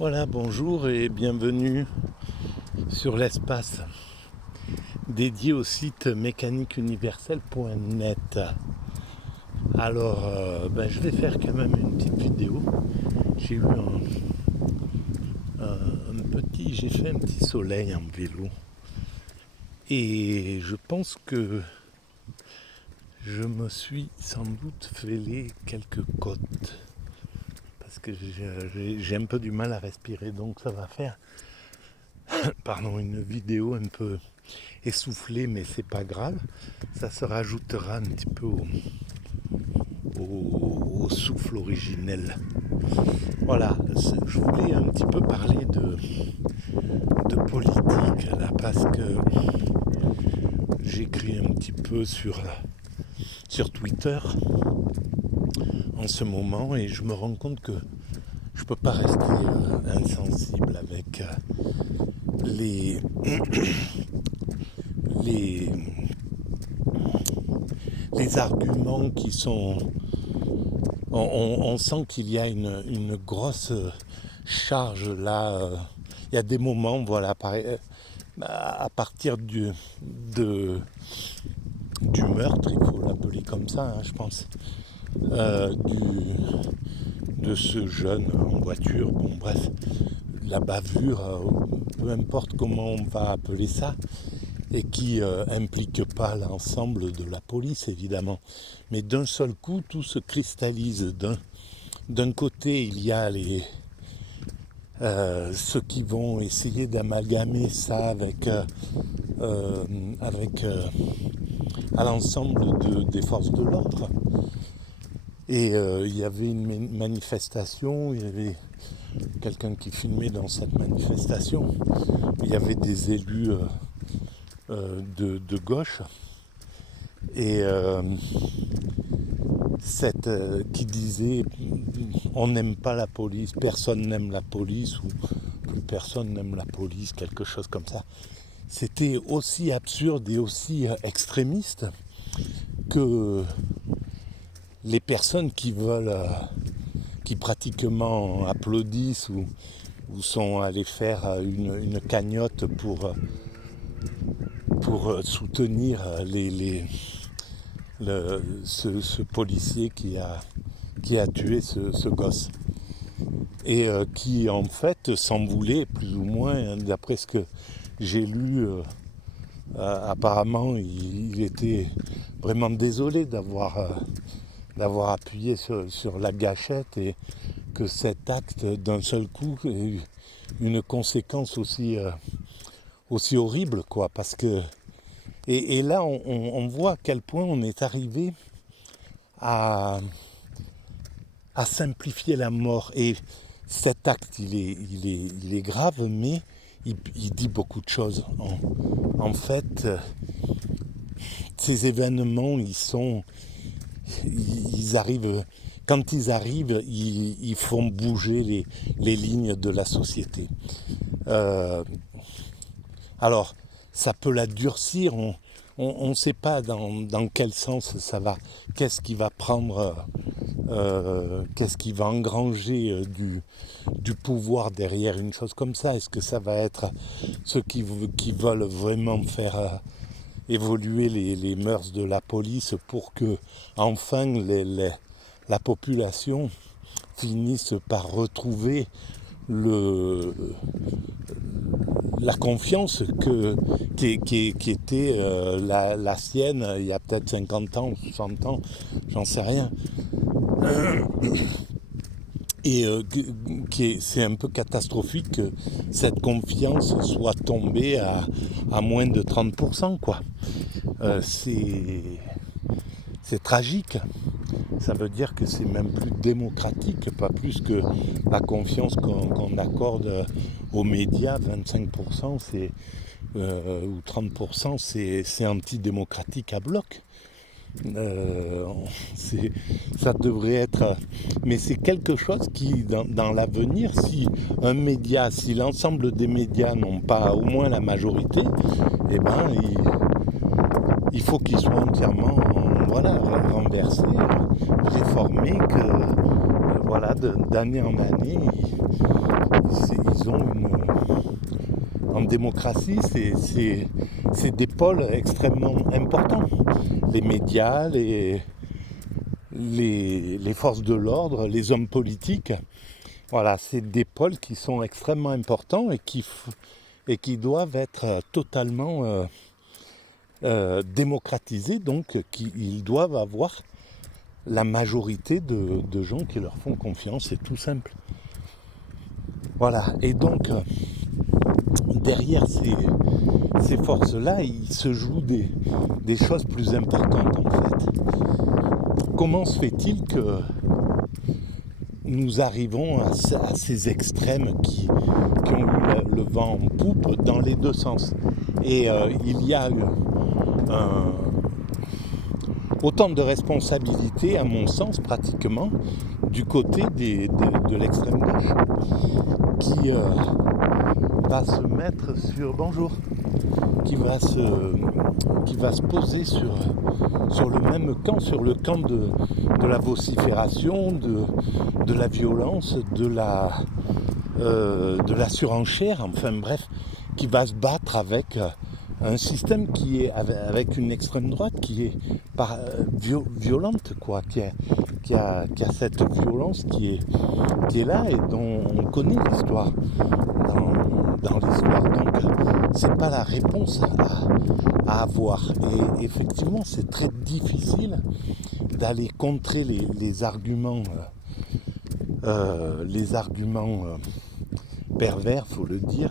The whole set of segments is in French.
Voilà, bonjour et bienvenue sur l'espace dédié au site mécaniqueuniverselle.net. Alors, je vais faire quand même une petite vidéo. J'ai eu j'ai fait un petit soleil en vélo et je pense que je me suis sans doute fêlé quelques côtes parce que j'ai un peu du mal à respirer, donc ça va faire une vidéo un peu essoufflée, mais c'est pas grave, ça se rajoutera un petit peu au souffle originel. Voilà, je voulais un petit peu parler de politique là, parce que j'écris un petit peu sur Twitter en ce moment et je me rends compte que je peux pas rester insensible avec les arguments qui sont... On sent qu'il y a une grosse charge là. Il y a des moments, voilà, à partir du meurtre, il faut l'appeler comme ça, je pense, de ce jeune en voiture, bon bref, la bavure, peu importe comment on va appeler ça, et qui implique pas l'ensemble de la police évidemment, mais d'un seul coup tout se cristallise. D'un côté il y a ceux qui vont essayer d'amalgamer ça avec à l'ensemble des forces de l'ordre, et il y avait une manifestation, il y avait quelqu'un qui filmait dans cette manifestation, il y avait des élus de gauche et qui disait on n'aime pas la police, personne n'aime la police, ou plus personne n'aime la police, quelque chose comme ça. C'était aussi absurde et aussi extrémiste que les personnes qui qui pratiquement applaudissent ou sont allées faire une cagnotte pour soutenir ce policier qui a tué ce gosse. Et qui en fait s'en voulait plus ou moins, d'après ce que j'ai lu, apparemment il était vraiment désolé d'avoir appuyé sur la gâchette, et que cet acte d'un seul coup ait eu une conséquence aussi horrible, quoi, parce que et là on voit à quel point on est arrivé à simplifier la mort. Et cet acte il est grave, mais il dit beaucoup de choses. En fait, ces événements ils arrivent. Quand ils arrivent, ils font bouger les lignes de la société. Alors, ça peut la durcir, on ne sait pas dans quel sens ça va, qu'est-ce qui va prendre, qu'est-ce qui va engranger du pouvoir derrière une chose comme ça. Est-ce que ça va être ceux qui veulent vraiment faire évoluer les mœurs de la police pour que enfin la population finisse par retrouver la confiance qui était la sienne il y a peut-être 50 ans, 60 ans, j'en sais rien. Et c'est un peu catastrophique que cette confiance soit tombée à moins de 30%, quoi. C'est tragique. Ça veut dire que c'est même plus démocratique, pas plus que la confiance qu'on accorde aux médias. 25% ou 30%, c'est antidémocratique à bloc. Ça devrait être, mais c'est quelque chose qui dans l'avenir, si l'ensemble des médias n'ont pas au moins la majorité, eh ben il faut qu'ils soient entièrement renversés, réformés, que d'année en année en démocratie, c'est des pôles extrêmement importants. Les médias, les forces de l'ordre, les hommes politiques. Voilà, c'est des pôles qui sont extrêmement importants et qui doivent être totalement démocratisés. Donc, ils doivent avoir la majorité de gens qui leur font confiance. C'est tout simple. Voilà, et donc derrière ces forces-là, il se joue des choses plus importantes en fait. Comment se fait-il que nous arrivons à ces extrêmes qui ont eu le vent en poupe dans les deux sens? Et il y a autant de responsabilités, à mon sens, pratiquement, du côté de l'extrême gauche, qui va se mettre sur qui va se poser sur le même camp, sur le camp de la vocifération, de la violence, de la surenchère, enfin bref, qui va se battre avec un système qui est avec une extrême droite qui est violente, quoi, qui a cette violence qui est là et dont on connaît l'histoire dans l'histoire. Donc c'est pas la réponse à avoir. Et effectivement, c'est très difficile d'aller contrer les arguments pervers, faut le dire,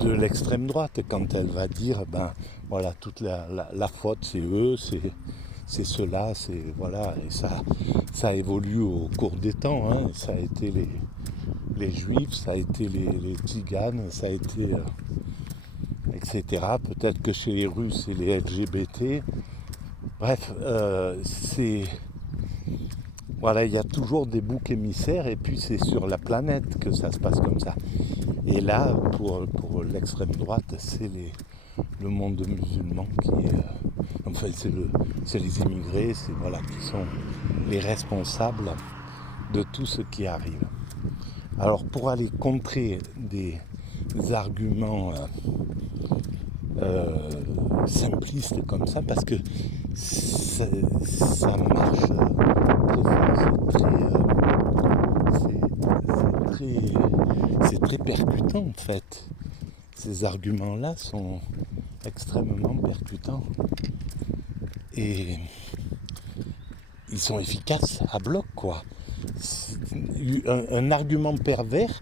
de l'extrême droite, quand elle va dire ben voilà, toute la faute c'est eux, c'est cela, c'est voilà, et ça évolue au cours des temps, hein. Ça a été les juifs, ça a été les tziganes, ça a été etc. Peut-être que chez les Russes c'est les LGBT. Bref, voilà, il y a toujours des boucs émissaires et puis c'est sur la planète que ça se passe comme ça. Et là, pour l'extrême droite, c'est le monde musulman qui est... enfin, c'est les immigrés, voilà, qui sont les responsables de tout ce qui arrive. Alors, pour aller contrer des arguments simplistes comme ça, parce que ça marche c'est très percutant en fait. Ces arguments-là sont extrêmement percutants et ils sont efficaces à bloc, quoi. Un argument pervers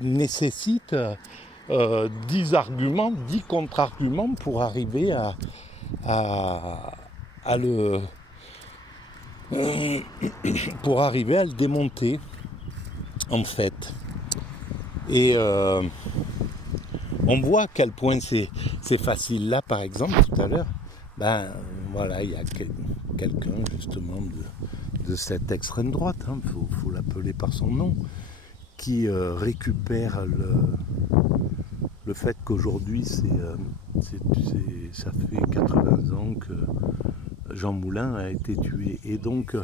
nécessite 10 arguments, 10 contre-arguments pour arriver à le démonter en fait. Et on voit à quel point c'est facile. Là, par exemple, tout à l'heure, ben voilà, il y a quelqu'un justement de cette extrême droite, hein, faut l'appeler par son nom, qui récupère le fait qu'aujourd'hui ça fait 80 ans que Jean Moulin a été tué. Et donc,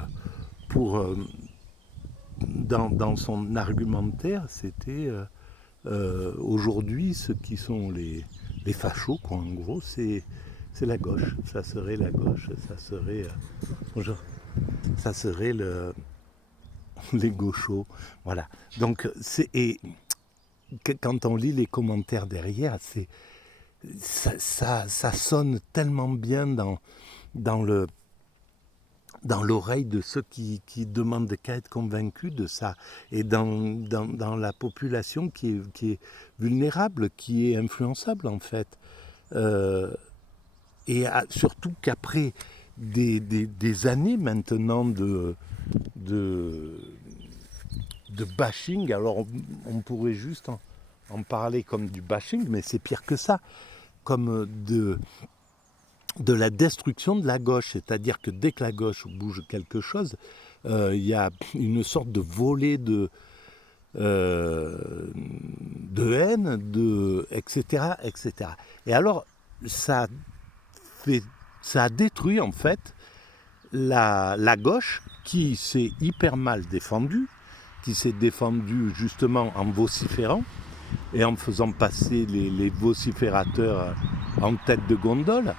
dans son argumentaire, c'était aujourd'hui, ceux qui sont les fachos, quoi, en gros, c'est la gauche. Ça serait la gauche, ça serait les gauchos. Voilà. Donc, quand on lit les commentaires derrière, ça sonne tellement bien dans l'oreille de ceux qui demandent qu'à être convaincus de ça, et dans la population qui est vulnérable, qui est influençable en fait. Et surtout qu'après des années maintenant de bashing, alors on pourrait juste en parler comme du bashing, mais c'est pire que ça, comme de la destruction de la gauche, c'est-à-dire que dès que la gauche bouge quelque chose, il y a une sorte de volée de haine, etc., etc. Et alors, ça a détruit en fait la gauche qui s'est hyper mal défendue, qui s'est défendu justement en vociférant et en faisant passer les vociférateurs en tête de gondole.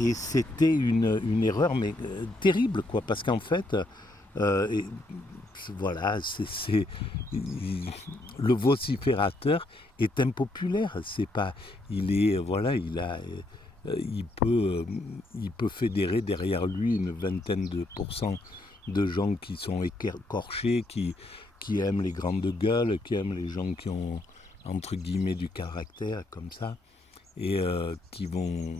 Et c'était une erreur mais terrible, quoi, parce qu'en fait, et, voilà, le vociférateur est impopulaire. C'est pas, il est, voilà, il peut fédérer derrière lui une vingtaine de pourcents de gens qui sont écorchés, qui aiment les grandes gueules, qui aiment les gens qui ont entre guillemets du caractère comme ça, et qui vont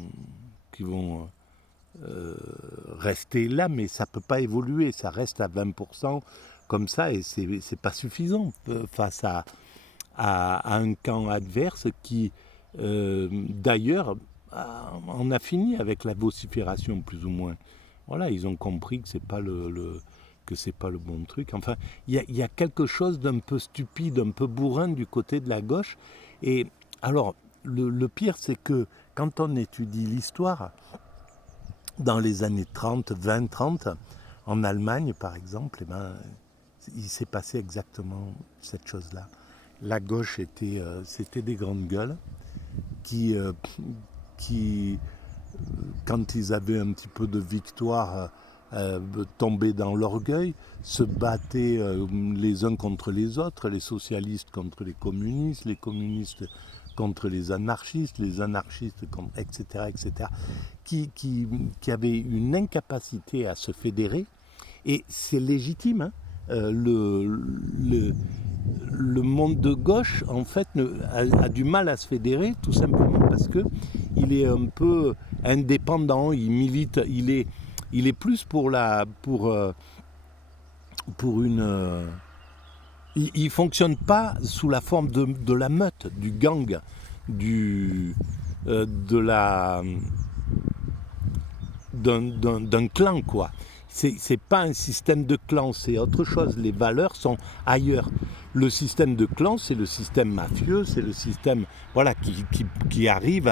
rester là, mais ça peut pas évoluer, ça reste à 20% comme ça, et c'est pas suffisant face à un camp adverse qui d'ailleurs en a fini avec la vocifération plus ou moins. Voilà, ils ont compris que c'est pas que c'est pas le bon truc. Enfin, il y a quelque chose d'un peu stupide, un peu bourrin du côté de la gauche. Et alors, le pire, c'est que quand on étudie l'histoire, dans les années 30, 20, 30, en Allemagne, par exemple, eh ben, il s'est passé exactement cette chose-là. La gauche c'était des grandes gueules qui quand ils avaient un petit peu de victoire, tombaient dans l'orgueil, se battaient les uns contre les autres, les socialistes contre les communistes contre les anarchistes contre, etc., etc., qui avaient une incapacité à se fédérer, et c'est légitime, hein. Le monde de gauche, en fait, a du mal à se fédérer, tout simplement parce que il est un peu indépendant, il milite, il est plus pour une... il fonctionne pas sous la forme de la meute, du gang, d'un clan, quoi. C'est pas un système de clan, c'est autre chose. Les valeurs sont ailleurs. Le système de clan, c'est le système mafieux, c'est le système, voilà, qui arrive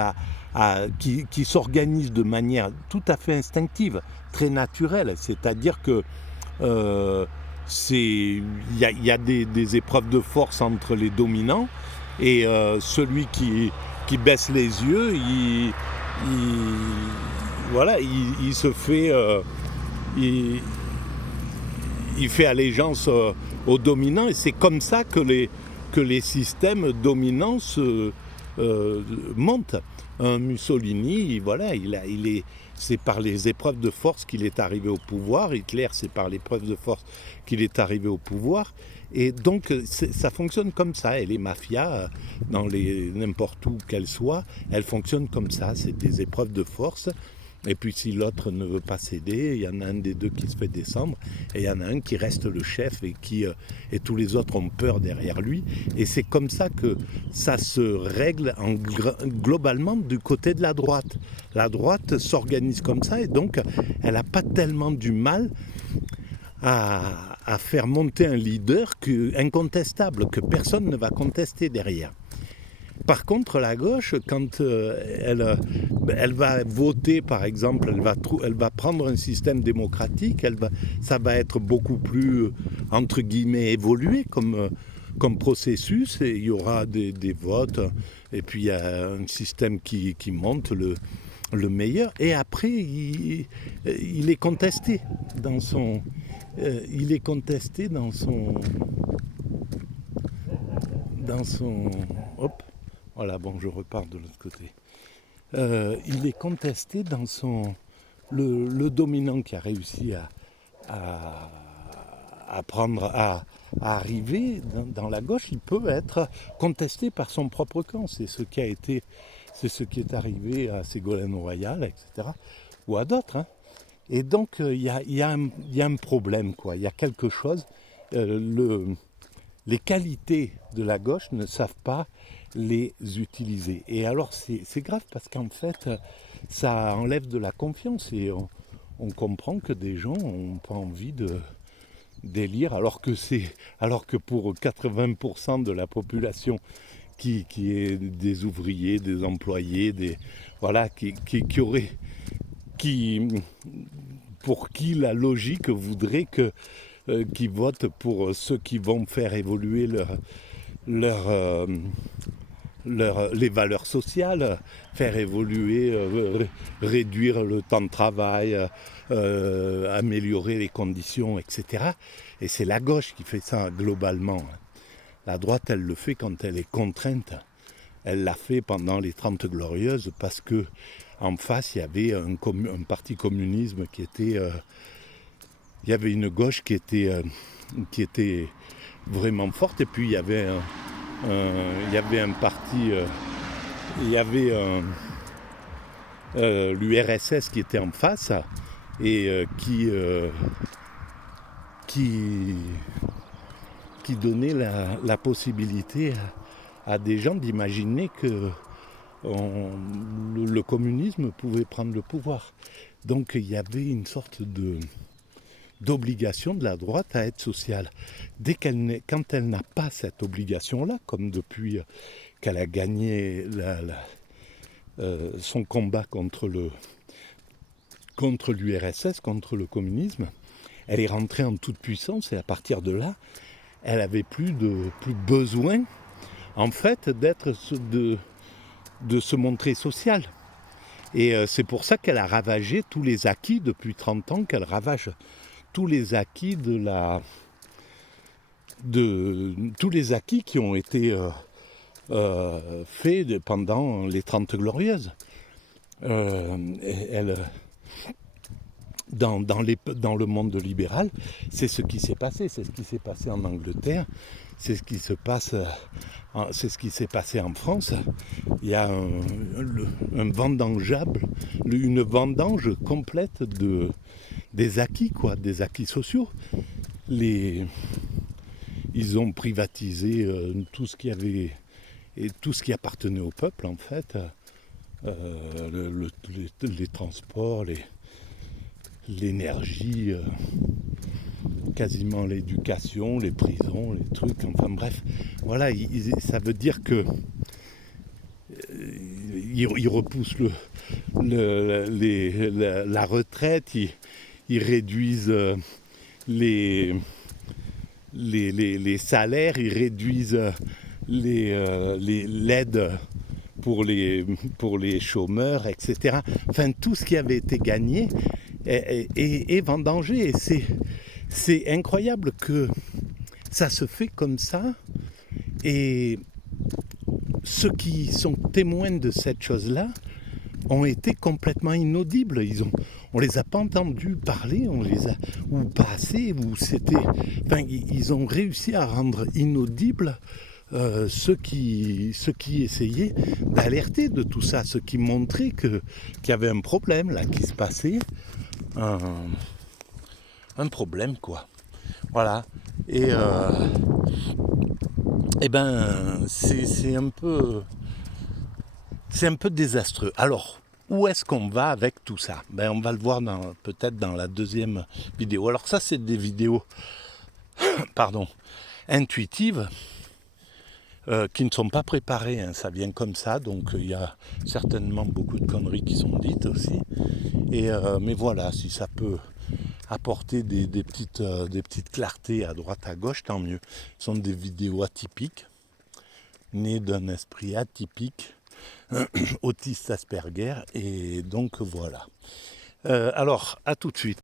qui s'organise de manière tout à fait instinctive, très naturelle. C'est-à-dire que il y a des épreuves de force entre les dominants, et celui qui baisse les yeux, voilà, il se fait... il fait allégeance aux dominants, et c'est comme ça que les systèmes dominants montent. Un Mussolini, voilà, c'est par les épreuves de force qu'il est arrivé au pouvoir. Hitler, c'est par l'épreuve de force qu'il est arrivé au pouvoir. Et donc, ça fonctionne comme ça. Et les mafias, n'importe où qu'elles soient, elles fonctionnent comme ça. C'est des épreuves de force. Et puis si l'autre ne veut pas céder, il y en a un des deux qui se fait descendre, et il y en a un qui reste le chef, et tous les autres ont peur derrière lui. Et c'est comme ça que ça se règle globalement du côté de la droite. La droite s'organise comme ça, et donc elle n'a pas tellement du mal à faire monter un leader incontestable, que personne ne va contester derrière. Par contre, la gauche, quand elle va voter, par exemple, elle va prendre un système démocratique, ça va être beaucoup plus, entre guillemets, évolué comme processus, et il y aura des votes, et puis il y a un système qui monte le meilleur, et après, il est contesté dans son... Hop. Voilà, bon, je repars de l'autre côté. Il est contesté dans le dominant qui a réussi à arriver dans la gauche. Il peut être contesté par son propre camp. C'est ce qui est arrivé à Ségolène Royal, etc., ou à d'autres, hein. Et donc, il y a un problème, quoi. Il y a quelque chose. Les qualités de la gauche ne savent pas les utiliser. Et alors c'est grave, parce qu'en fait ça enlève de la confiance, et on comprend que des gens n'ont pas envie d'élire, alors que pour 80% de la population qui est des ouvriers, des employés, voilà, pour qui la logique voudrait que qui votent pour ceux qui vont faire évoluer leur, euh, les valeurs sociales, faire évoluer, réduire le temps de travail, améliorer les conditions, etc. Et c'est la gauche qui fait ça globalement. La droite, elle le fait quand elle est contrainte. Elle l'a fait pendant les 30 Glorieuses parce que en face, il y avait un parti communisme qui était... il y avait une gauche qui était vraiment forte, et puis il y avait un parti... il y avait l'URSS qui était en face et qui donnait la possibilité à des gens d'imaginer que le communisme pouvait prendre le pouvoir. Donc il y avait une sorte d'obligation de la droite à être sociale. Quand elle n'a pas cette obligation-là, comme depuis qu'elle a gagné son combat contre l'URSS, contre le communisme, elle est rentrée en toute puissance, et à partir de là, elle n'avait plus besoin, en fait, de se montrer sociale. Et c'est pour ça qu'elle a ravagé tous les acquis depuis 30 ans, qu'elle ravage tous les acquis tous les acquis qui ont été faits pendant les 30 Glorieuses. Dans le monde libéral, c'est ce qui s'est passé. C'est ce qui s'est passé en Angleterre, c'est ce qui s'est passé en France. Il y a une vendange complète des acquis, des acquis sociaux. Ils ont privatisé tout ce qui appartenait au peuple, en fait. Les transports, l'énergie, quasiment l'éducation, les prisons, les trucs, enfin bref. Voilà, ça veut dire que ils repoussent la retraite, ils réduisent les salaires, ils réduisent l'aide pour les chômeurs, etc. Enfin, tout ce qui avait été gagné est vendangé. Et c'est incroyable que ça se fait comme ça. Et ceux qui sont témoins de cette chose-là ont été complètement inaudibles. On les a pas entendus parler, ou pas assez, ils ont réussi à rendre inaudibles ceux qui essayaient d'alerter de tout ça, ceux qui montraient qu'il y avait un problème là qui se passait, un problème quoi. Voilà. Et c'est un peu désastreux. Alors, où est-ce qu'on va avec tout ça ? On va le voir peut-être dans la deuxième vidéo. Alors ça, c'est des vidéos intuitives qui ne sont pas préparées. Hein. Ça vient comme ça, donc il y a certainement beaucoup de conneries qui sont dites aussi. Mais voilà, si ça peut apporter des petites clartés à droite à gauche, tant mieux. Ce sont des vidéos atypiques, nées d'un esprit atypique, autiste Asperger, et donc voilà. Alors, à tout de suite.